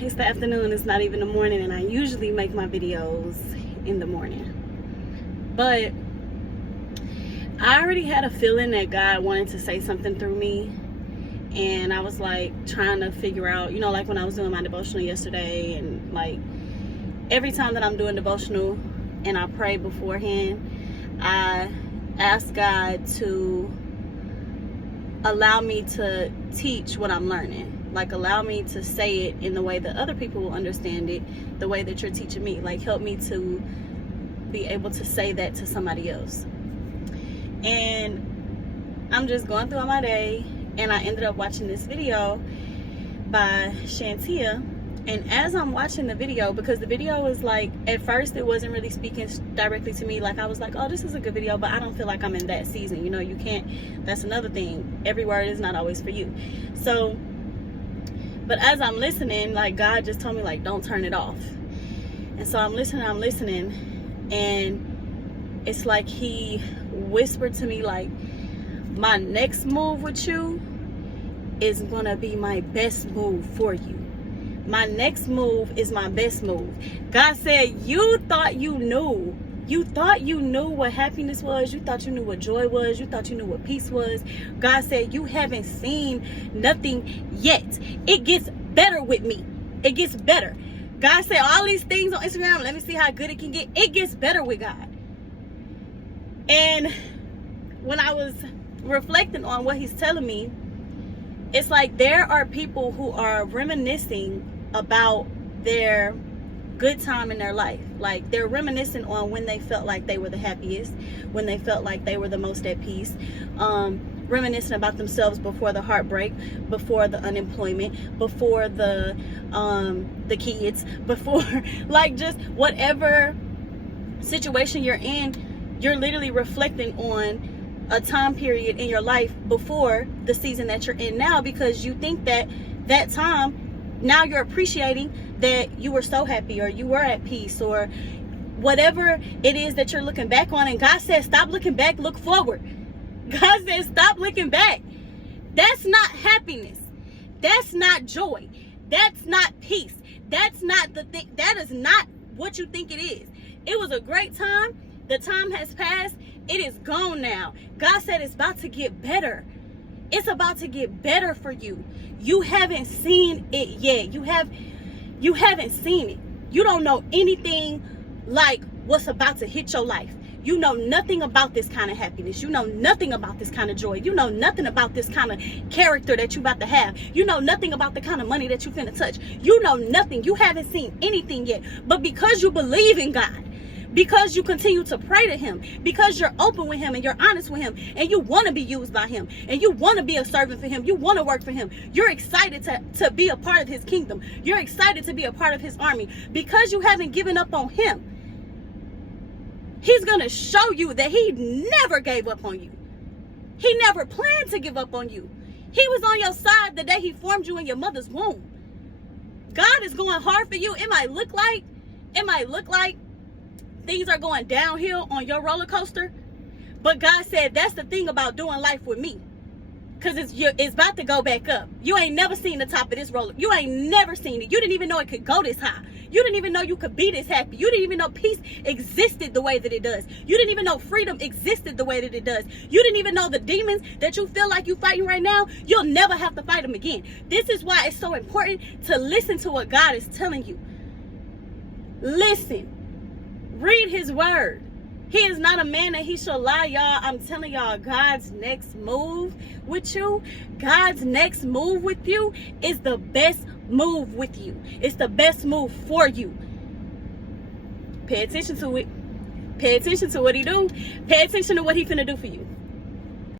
It's the afternoon, it's not even the morning, and I usually make my videos in the morning. But I already had a feeling that God wanted to say something through me. And I was like trying to figure out, you know, like when I was doing my devotional yesterday, and like every time that I'm doing devotional and I pray beforehand, I ask God to allow me to teach what I'm learning. Like, allow me to say it in the way that other people will understand it, the way that you're teaching me. Like, help me to be able to say that to somebody else. And I'm just going through my day, and I ended up watching this video by Shantia. And as I'm watching the video, because the video was like, at first it wasn't really speaking directly to me. Like, I was like, oh, this is a good video, but I don't feel like I'm in that season. You know, you can't, that's another thing. Every word is not always for you. So, but as I'm listening, like, God just told me, like, don't turn it off. And so I'm listening, and it's like he whispered to me, like, my next move with you is gonna be my best move for you. My next move is my best move. God said, you thought you knew. You thought you knew what happiness was. You thought you knew what joy was. You thought you knew what peace was. God said, you haven't seen nothing yet. It gets better with me. It gets better. God said all these things on Instagram. Let me see how good it can get. It gets better with God. And when I was reflecting on what he's telling me, it's like there are people who are reminiscing about their good time in their life. Like, they're reminiscing on when they felt like they were the happiest, when they felt like they were the most at peace, reminiscing about themselves before the heartbreak, before the unemployment, before the kids, before like just whatever situation you're in. You're literally reflecting on a time period in your life before the season that you're in now, because you think that that time, now you're appreciating that you were so happy, or you were at peace, or whatever it is that you're looking back on. And God says, stop looking back, look forward. God says, stop looking back. That's not happiness. That's not joy. That's not peace. That's not the thing. That is not what you think it is. It was a great time. The time has passed. It is gone now. God said it's about to get better. It's about to get better for you. You haven't seen it yet. You haven't seen it. You don't know anything like what's about to hit your life. You know nothing about this kind of happiness. You know nothing about this kind of joy. You know nothing about this kind of character that you about to have. You know nothing about the kind of money that you finna touch. You know nothing. You haven't seen anything yet. But because you believe in God, because you continue to pray to him, because you're open with him and you're honest with him, and you want to be used by him, and you want to be a servant for him, you want to work for him, you're excited to be a part of his kingdom, you're excited to be a part of his army, because you haven't given up on him, he's going to show you that he never gave up on you. He never planned to give up on you. He was on your side the day he formed you in your mother's womb. God is going hard for you. It might look like things are going downhill on your roller coaster, but God said that's the thing about doing life with me, because it's about to go back up. You ain't never seen the top of this roller. You ain't never seen it. You didn't even know it could go this high. You didn't even know you could be this happy. You didn't even know peace existed the way that it does. You didn't even know freedom existed the way that it does. You didn't even know the demons that you feel like you're fighting right now, you'll never have to fight them again. This is why it's so important to listen to what God is telling you. Listen. Read his word. He is not a man that he shall lie, y'all. I'm telling y'all, God's next move with you, God's next move with you is the best move with you. It's the best move for you. Pay attention to it. Pay attention to what he do. Pay attention to what he finna do for you.